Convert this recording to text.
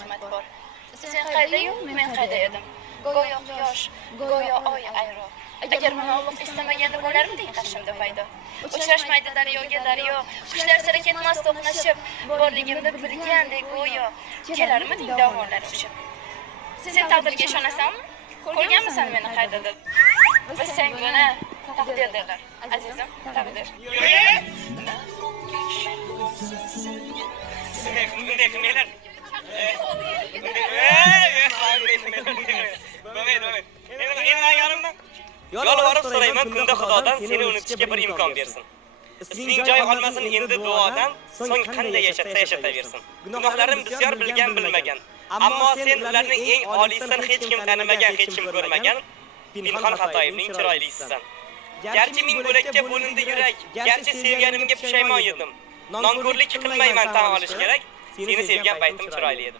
hikmat bor. Sen qayda-yu, men qayda edim. Go'yo quyosh, go'yo oy ayro. Agar meni Alloh istamaganda bo'larmidi qarshimda paydo. Uchrashmaydi daryoga daryo, qushlar sira ketmas to'qnashib, borligimni bilgandek go'yo. Kelarmiding dovonlar ushib. Sen taqdirga ishonasanmi? Ko'rganmisan meni qaydadir? Bilsang buni taqdir derlar. Azizim, taqdir. Bunday qilmanglar. Yolvorib so'rayman kunda Xudodan seni unutishga bir imkon bersin. Isming joy olmasin endi duodan, so'ng qanday yashataversin. Gunohlarim bisyor bilgan bilmagan. Ammo sen ularning eng oliysisan, hech kim tanimagan, hech kim ko'rmagan. Pinhon xatoyimning chiroylisisan. Garchi ming bo'lakka bo'lindi yurak, garchi sevganimga pushaymon edim. Nonko'rlik qilmayman tan olish kerak. Seni sevgan paytim chiroyli edim.